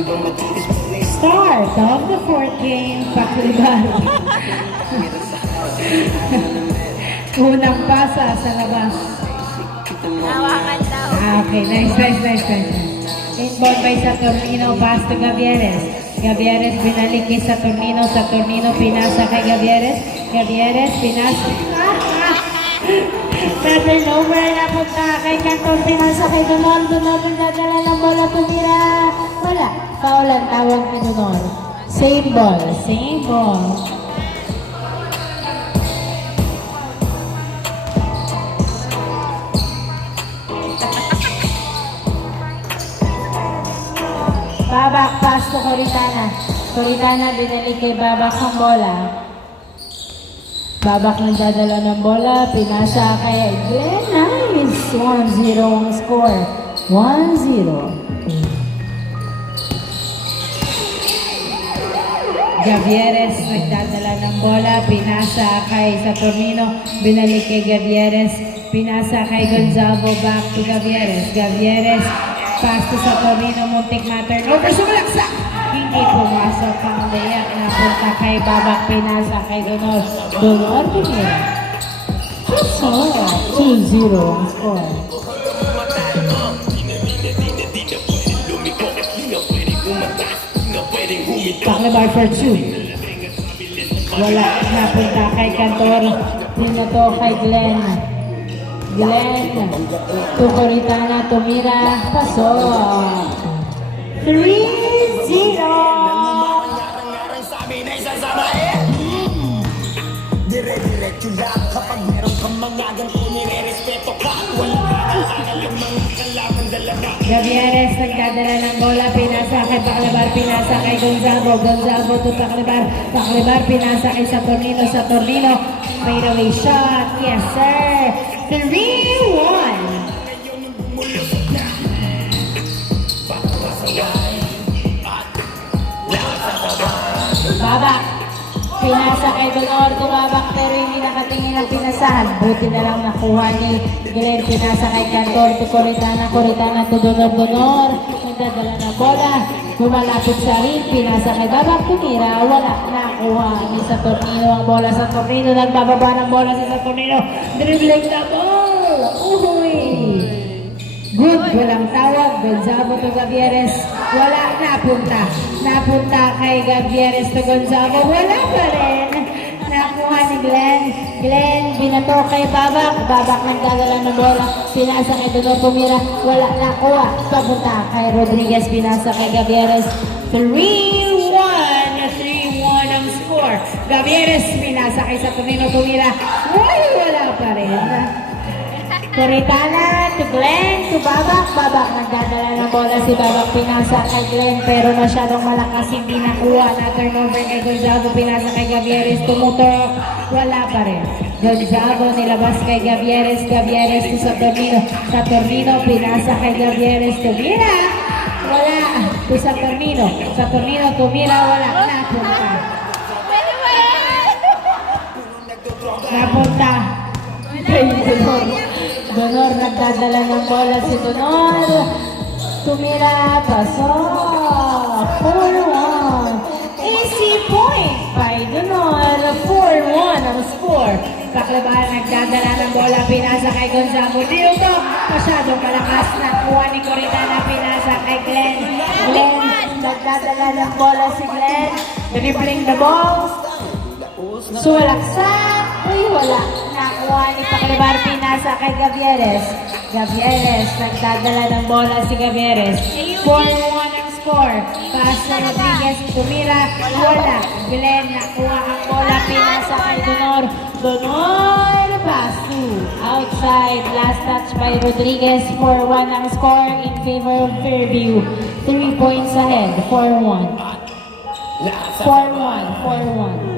Start of the fourth game, Pakliban. Unang pasa sa labas. Nawakan daw. Okay, nice. Inbound by Saturnino, pass to Gavieres. Gavieres binalik kay Saturnino. Saturnino pinasa kay Gavieres. Gavieres pinasa. Turnover na punta kay Canton, pinasa kay Donor. Donor ang dadala ng bola, tumira. Wala. Foul ang tawag ni Donor. Same ball. Babak, pass to Coritana. Coritana, binalik kay Babak ang bola. Babak nang dadala ng bola, pinasa kay Glenn. Nice! 1-0 ang score. 1-0. Gavieres nagdadala ng bola, pinasa kay Saturnino, binalik kay Gavieres, pinasa kay Gonzalo, back to Gavieres. Gavieres, pass to Saturnino, muntik ma-turnover, sumalaksak! Hindi pumasok ang layak, napunta kay Babak, pinasa kay Donor. Donor, pinira. So, 2-0 ang score. Paklebar for 2. Wala, napunta kay Cantor. Dinato kay Glenn. Glenn, to Coritana, tumira, pasok. 3-0. Dire-diretso lang kapag meron kang mga ganito nire-respeto ka. Wala ka yung mga kalaban dalaga. Gavieres nagdadala ng bola, pinasa kay Paklebar, pinasa kay Gonzalo. Gonzalo to Paklebar. Paklebar, pinasa kay Saturnino. Saturnino, fade away shot. Yes, sir. 3-1. Babak. Pinasa kay Donor, tumabak pero hindi nakatingin ang pinasahan. Buti na lang nakuha ni Glenn. Pinasa kay Cantor, to Coritana, Coritana to Donor, Donor. Nagdadala ng bola, bumalapit sa ring, pinasa kay Babak, tumira, wala. Nakuha ni Saturnino ang bola. Saturnino, nagbababa ng bola si Saturnino. Dribbling the ball! Uy! Good, walang tawag. Gonzalo to Gavieres. Wala, napunta. Napunta kay Gavieres to Gonzalo. Wala pa rin. Nakuha ni Glenn. Glenn, binato kay Babak. Babak nagdadala ng bola. Pinasa kay Donor, tumira. Wala, nakuha. Papunta kay Rodriguez. Pinasa kay Gavieres. 3-1. 3-1 ang score. Gavieres, pinasa kay Saturnino, tumira. Wala pa rin. Coritana to Glenn, to Babak. Babak nagdadala ng bola si Babak. Pinasa kay Glenn pero masyadong malakas. Hindi nakuha na turnover kay Gonzalo. Pinasa kay Gavieres. Tumutok. Wala pa rin. Gonzalo nilabas kay Gavieres. Gavieres to Saturnino. Saturnino pinasa kay Gavieres. Tumira. Wala. To Saturnino. Saturnino tumira. Wala. Napunta. Napunta. Donor nagdadala ng bola si Donor. Tumira, pasok. 4-1. Easy point by Donor. 4-1 ang score. Paklebar nagdadala ng bola, pinasa kay Gonzalo. Dito, masyadong malakas. Nakuha ni Coritana, pinasa kay Glenn. Glenn, nagdadala ng bola si Glenn. Dribbling the ball. Sulaksak. Uy, wala. Nakuha ni Paklebar, pinasa kay Gavieres. Gavieres, nagdadala ng bola si Gavieres. 4-1 ang score. Pass na Rodriguez, tumira, wala. Glenn, nakuha ang bola, pinasa kay Donor. Donor, pass to outside. Last touch by Rodriguez. 4-1 ang score in favor of Fairview. 3 points ahead. 4-1. 4-1.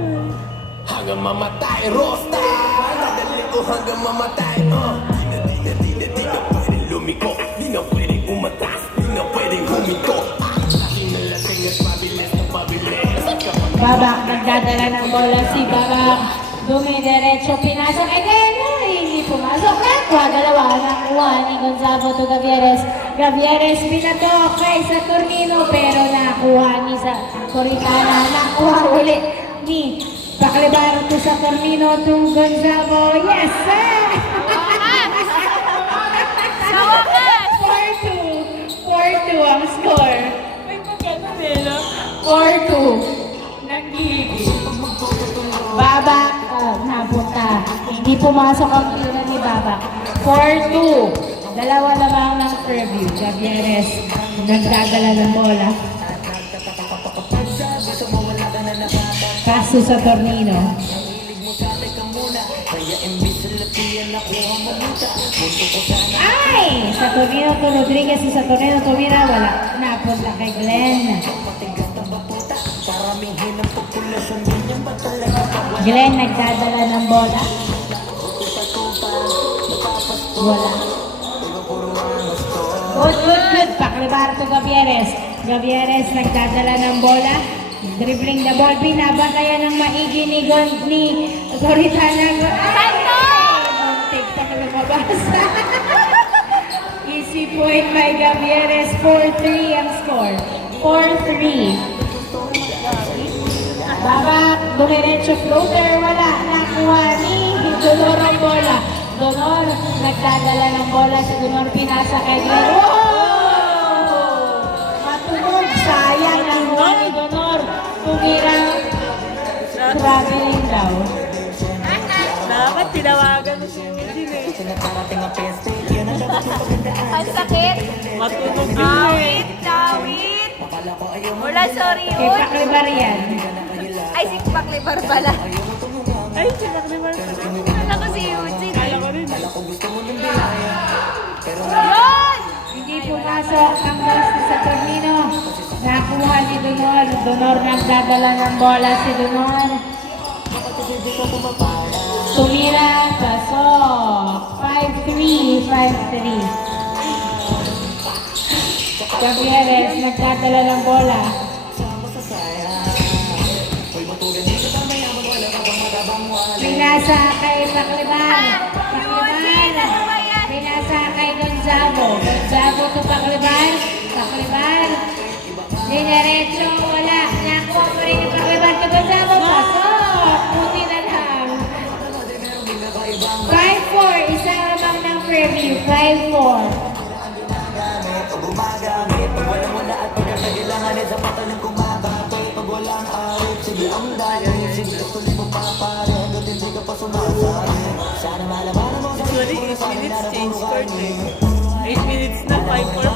Hanggang mamatay, Rosta! Dadali ko hanggang mamatay, Di na pwedeng lumiko, di na pwedeng umatas, di na pwedeng humiko. Lasing na lasing at pabilis na pabilis. Babak, nagdadala ng bola si Babak. Dumidiretso, pinasa kay Glenn. Hindi pumasok. Pasok na. Dalawa. Nakuha ni Gonzalo to Gavieres. Gavieres pinato kay Saturnino pero nakuha ni sa Coritana. Nakuha ulit ni Paclibar to Saturnino to Gonzalo. Yes, sir! Sa wakas! 4-2. 4-2 ang score. 4-2. Nagiging. Babak. Napunta. Hindi pumasok ang tira ni Babak. 4-2. Dalawa lamang ng preview. Gavieres nagdadala ng bola. Kaso sa Tornino. Ay! Sa Tornino to Rodriguez. Sa Tornino tumira. Wala. Napunta kay Glenn. Glenn nagdadala ng bola. Wala. Good. Paclibar to Gavieres. Gavieres nagdadala ng bola. Dribbling the ball. Binabantayan ng maigi ni Coritana. Santo! Muntik pa lumabas. Easy point by Gavieres. 4-3 ang score. 4-3. Babak, dumiretso floater, wala. Nakuha ni Donor ang bola. Donor, nagdadala ng bola sa Donor, pinasa kay Glenn. Wow! Matunog, sayang ang bola ni Donor. Tumirang traveling daw. Dapat tinawagan mo si Eugene Ang sakit. Matunog din Dawit. Wala, sorry. Kay Paclibar yan. Ay, si Paclibar pala. Ay, si Paclibar pala. Kala ko si Eugene. Kala ko rin. Yun! Hindi pumasok ang boss sa Tornino. Nakuha ni Donor. Donor nagdadala ng bola si Donor. Tumira, pasok. 5-3, 5-3. Gavieres nagdadala ng bola. Pinasa kay Paclibar. Eugene, ano ba yan? Pinasa kay Gonzago. Gonzago to Paclibar. Paclibar. Dinerecho, wala. Nakuha pa rin yung Paclibar to Gonzago. Pasok. Puti na lang. 5-4. Isa lamang ng preview. 5-4. Sorry, 8 minutes change court eh. 8 minutes na, 5-4.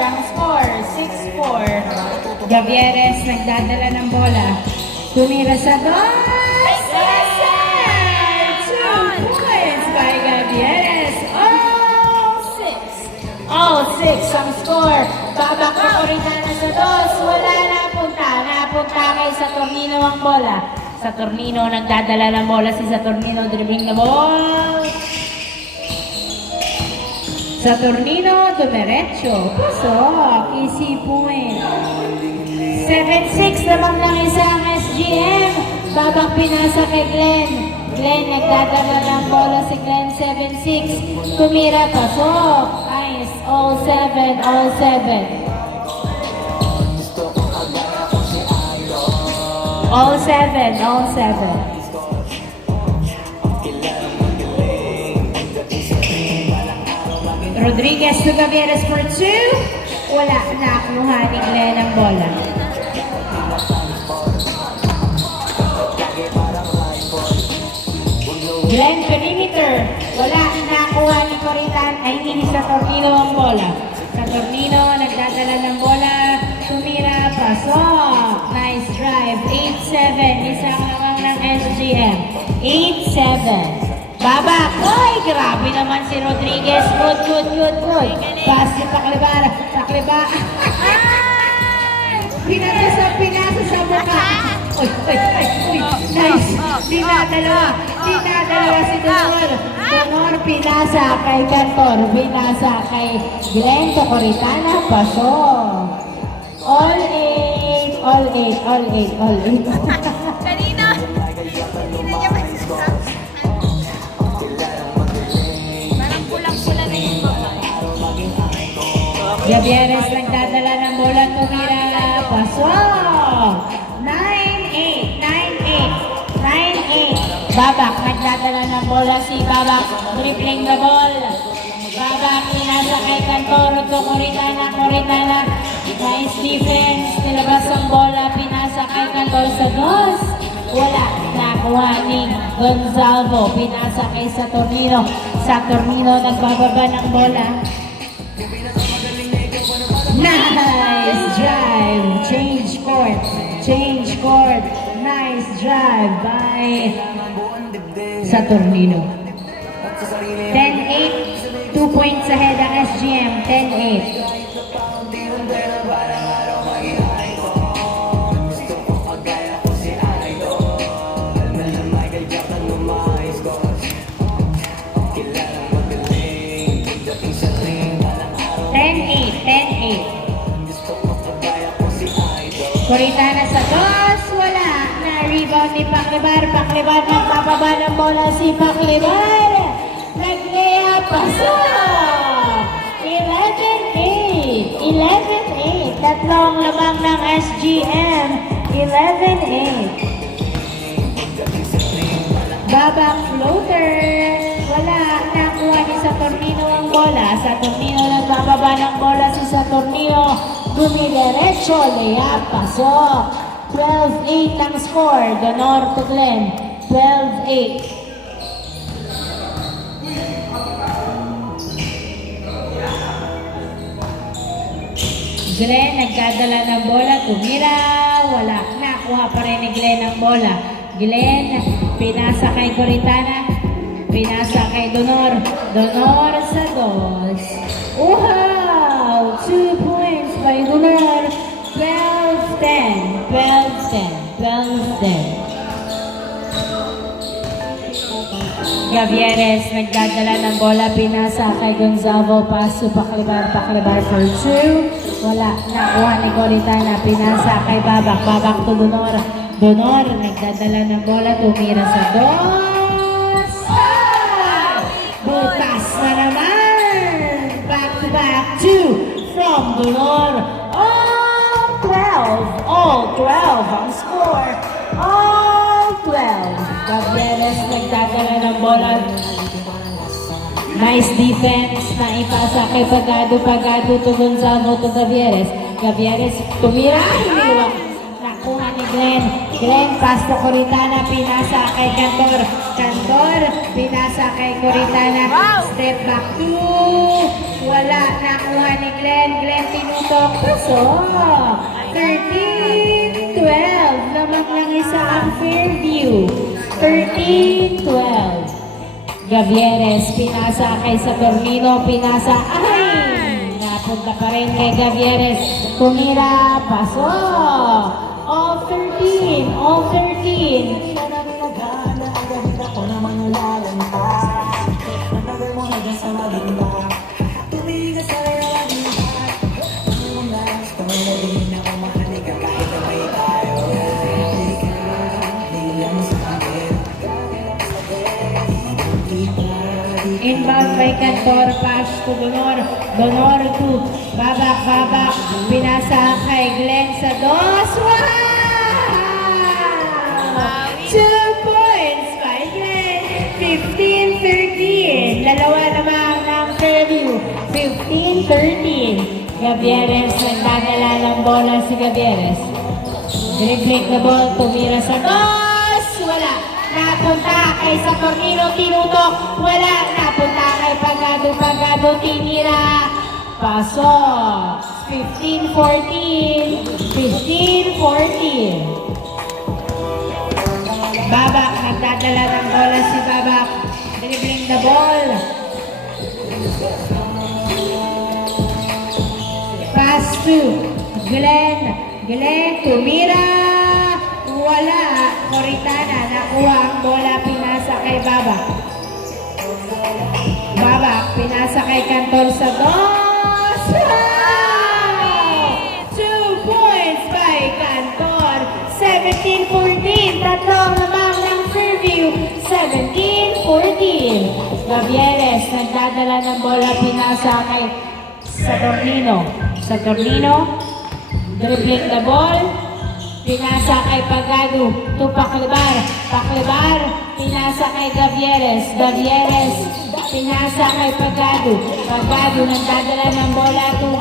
Ang score, 6-4. Gavieres nagdadala ng bola. Tumira sa dos. Yes, sir! 2 points by Gavieres. All 6 ang score. Babak na Coritana sa dos. Wala napunta. Napunta kay Saturnino ang bola. Saturnino nagdadala ng bola. Si Saturnino dribbling the ball. Saturnino, dumiretso. Pasok. Easy point. 7-6 naman lang isang SGM. Babak pinasa kay Glenn. Glenn nagdadala ng bola si Glenn. 7-6. Tumira, pasok. Nice. All 7. All 7. All 7. All 7. Rodriguez to Gavieres for 2. Wala. Nakuha ni Glenn ang bola. Glenn perimeter. Wala. Nakuha ni Coritan. Ay, hindi sa Tornino ang bola. Sa Tornino, nagdadala ng bola. Tumira. Pasok. Nice drive. 8-7. Isang lamang ng SGM. 8-7. Babak! Ay, grabe naman si Rodriguez. Good. Pass si Paclibar. Paclibar. Pinasa sa mukha. Uy. Nice. Dinadalawa. Corita, dalawa si Donor. Donor, pinasa kay Cantor. Pinasa kay Glenn to Coritana. Paso. All eight. All eight. All eight. All eight. Kanina niya ba? Parang pulang-pula na yung baba. Gavieres nagdadala ng bola. Tumira. Paso. 9-8. 9-8. 9-8. Babak, nagdadala ng bola si Babak. Dribbling the ball. Babak, pinasa kay Cantor. To Coritana. Coritana. Nice defense. Nilabas ang bola. Pinasa kay Cantor sa dos. Wala. Nakuha ni Gonzalo. Pinasa kay Saturnino. Saturnino nagbababa ng bola. Nice drive. Change court. Change court. Nice drive by Saturnino. 10-8. 2 points ahead ang SGM. 10-8. Coritana sa dos, wala. Na-rebound ni Paclibar. Paclibar nagpapaba ng bola si Paclibar. Naglea paso. 11-8. 11-8. Tatlong lamang ng SGM. 11-8. Babak floater. Wala. Nakuha ni Saturnino ang bola. Saturnino nagbababa ng bola si Saturnino. Dumidiretso, layup, paso. 12-8 ang score. Donor to Glenn. 12-8. Glenn nagdadala ng bola. Tumira. Wala. Nakuha pa rin ni Glenn ang bola. Glenn, pinasa kay Coritana. Pinasa kay Donor. Donor sa dos. Wow! 2 points by Donor. 12-10. 12-10. 12-10. Gavieres nagdadala ng bola. Pinasa kay Gonzalo. Paso Paclibar. Paclibar for 2. Wala. Nakuha ni Coritana. Pinasa kay Babak. Babak to Donor. Donor nagdadala ng bola. Tumira sa dos. Butas na naman. Back to back. 2 from Donor. All 12. All 12 ang score. All 12. Gavieres nagdadala ng bola. Nice defense na ipasa kay Pagado. Pagado to Gonzalo to Gavieres. Gavieres tumira. Hiniwak. Nakuha ni Glenn. Glenn pass to Coritana. Pinasa kay Cantor. Cantor. Pinasa kay Coritana. Step back 2. Wala. Nakuha ni Glenn. Glenn tinutok. Paso. 13-12. Lamang lang isa ang Fairview. 13-12. Gavieres, pinasa kay Saturnino, pinasa, ay! Napunta pa rin kay Gavieres. Tumira, paso! All 13, all 13. Inbound by Cantor, pass to Donor. Donor to Babak, Babak. Pinasa kay Glenn sa dos. Wow! 2 points by Glenn. 15-13. Dalawa naman ng Fairview. 15-13. Gavieres, nagdadala ng bola si Gavieres. Dribbling the ball, tumira sa dos. Wala. Napunta kay Saturnino, tinutok. Wala. Napunta kay Pagado. Pagado, tinira. Pasok. 15-14. 15-14. Babak, nagdadala ng bola si Babak. Dribbling the ball. Pass to Glenn. Glenn, tumira. Wala. Coritana, nakuha ang bola. Pinasa kay Babak. Babak, pinasa kay Cantor sa dos. 2 points by Cantor. 17-14. Tatlong lamang ng Fairview. 17-14. Gavieres, nagdadala ng bola, pinasa kay Saturnino. Saturnino, dribbling the ball. Pinasa kay Pagado to Paklibar. Paklibar, pinasa kay Gavieres. Gavieres, pinasa kay Pagado. Pagado, nagdadala ng bola to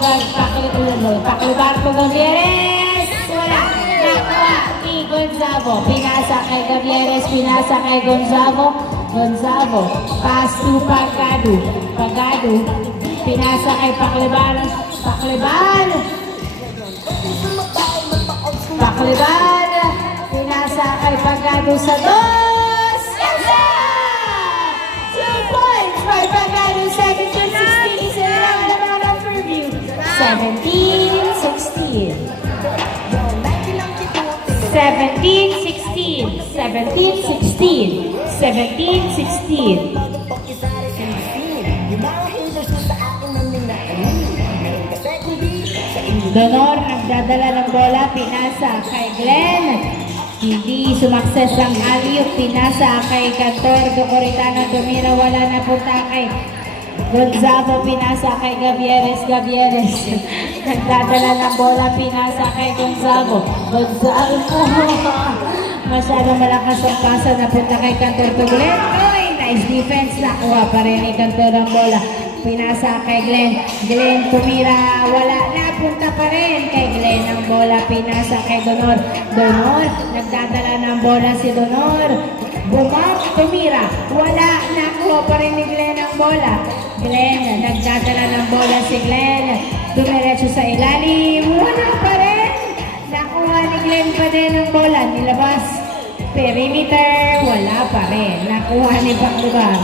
Paklibar to Gavieres. Wala. Nakuha ni Gonzalo. Pinasa kay Gavieres. Pinasa kay Gonzalo. Gonzalo, pass to Pagado. Pagado, pinasa kay Paklibar. Paklibar. Paklibar, pinasa kay Pagado sa dos. Yes! 2 points by Pagado, 17-16. Isa lang naman ang Fairview. 17-16. 17-16. 17-16. 17-16. Donor, nagdadala ng bola, pinasa kay Glenn. Hindi sumakses ang alley-oop, pinasa kay Cantor, Ducoritano, tumira, wala na punta kay Gonzalo, pinasa kay Gavieres. Gavieres, nagdadala ng bola, pinasa kay Gonzalo. Gonzalo, masyadong malakas ang pasa, napunta kay Cantor to Glenn. Oy, nice defense, nakuha pa rin ni Cantor ang bola. Pinasa kay Glenn. Glenn tumira. Wala. Napunta pa rin kay Glenn ang bola. Pinasa kay Donor. Donor. Nagdadala ng bola si Donor. Bumang. Tumira. Wala. Nakuha pa rin ni Glenn ang bola. Glenn. Nagdadala ng bola si Glenn. Dumiretso sa ilalim. Wala pa rin. Nakuha ni Glenn pa din ang bola. Nilabas. Perimeter. Wala pa rin. Nakuha ni Paklibar.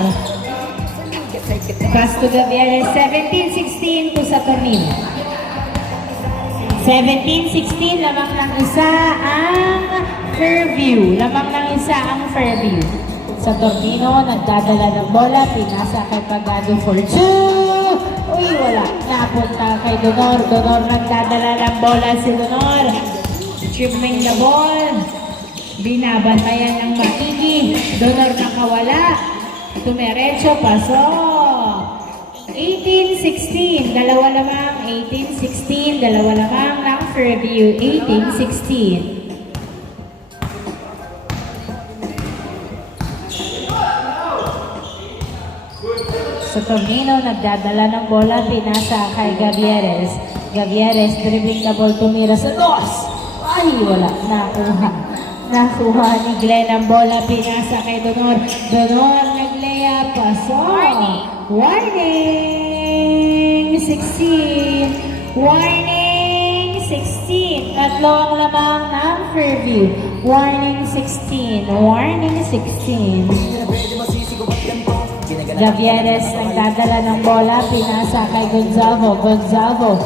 Pass to Gavieres, 17-16 to Saturnino. 17-16, lamang ng isa ang Fairview. Lamang ng isa ang Fairview. Saturnino, nagdadala ng bola, pinasa kay Pagado for 2. Uy, wala. Napunta kay Donor. Donor, nagdadala ng bola si Donor. Dribbling the ball. Binabantayan ng maigi. Donor nakawala. Tumerecho, pasok. 18-16, dalawa lamang. 18-16, dalawa lamang ng Fairview. 18-16. Saturnino, nagdadala ng bola, pinasa kay Gavieres. Gavieres, dribbling the ball, tumira sa dos. Ay, wala. Nakuha ni Glenn ang bola, pinasa kay Donor. Donor, nag-layup, pasok. Warning! 16. Warning! 16. Tatlo ang lamang ng Fairview. Warning 16. Warning 16. Gavieres, nagdadala ng bola, pinasa kay Gonzalo. Gonzalo,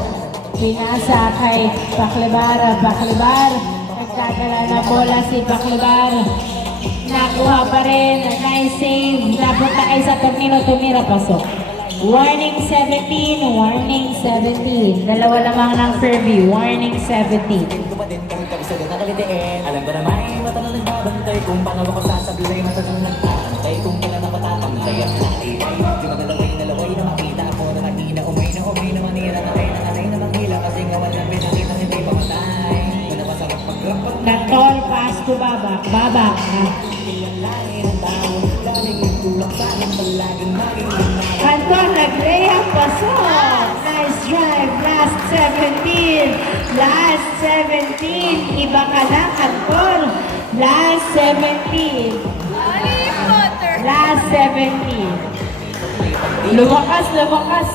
pinasa kay Paklibar. Paklibar, nagdadala ng bola si Paklibar. Nakuha pa rin. Nice save. Napunta kay Saturnino, tumira, pasok. Warning 17. Warning 17. Dalawa lamang ng Fairview. Warning 17. Dumating kami sa nakalitiin. Alam ko na may mata na nagbabantay. Kung pangalawa ko sasabihin, mata na nagtatantay. Kung kailan na matatangkay at latibay. Yung magalaway na laway na makita mo na nakina. Umay na manira na kayo na kanay na manghila. Kasi nga walang pinakita hindi pamatay. Wala pa sarap pagkakot. Control pass to Babak. Babak. Cantor, nag-layup, pasok. Nice drive. Last 17. Last 17. Iba ka na, Cantor. Last 17. Harry Potter. Last 17. Lumakas, lumakas.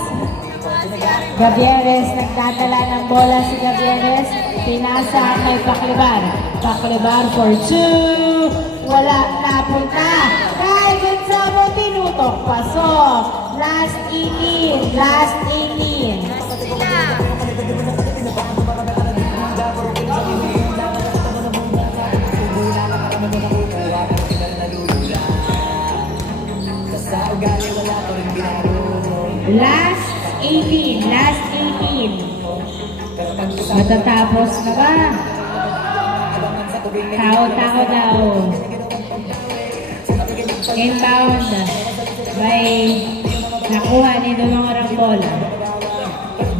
Gavieres, nagdadala ng bola si Gavieres. Pinasa kay Paklibar. Paklibar for 2. Wala, napunta. Kay Gonzalo, tinutok, pasok. Last 18. Last 18. Sila. Last 18. Last 18. Matatapos na ba? Tao daw. Inbound by nakuha ni Donor ang bola.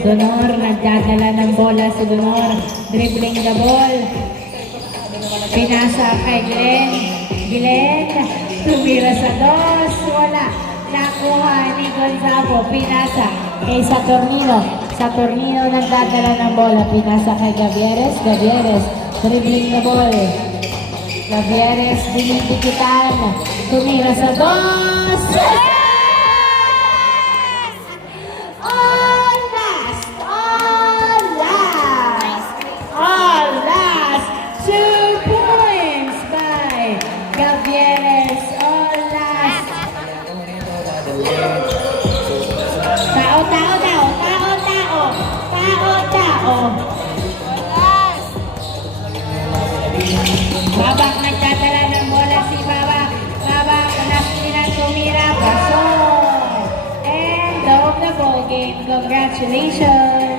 Donor, nagdadala ng bola si Donor. Dribbling the ball. Pinasa kay Glenn. Glenn, tumira sa dos. Wala. Nakuha ni Gonzago. Pinasa kay Saturnino. Saturnino nagdadala ng bola. Pinasa kay Gavieres. Gavieres, dribbling the ball. Gavieres, dinidikitan. Tumira sa dos. All last. All last. 2 points by Gavieres. All last. Tao. Babak nagdadala ng bola si Babak. Babak, nasinan tumira. Paso. End of the ball game. Congratulations.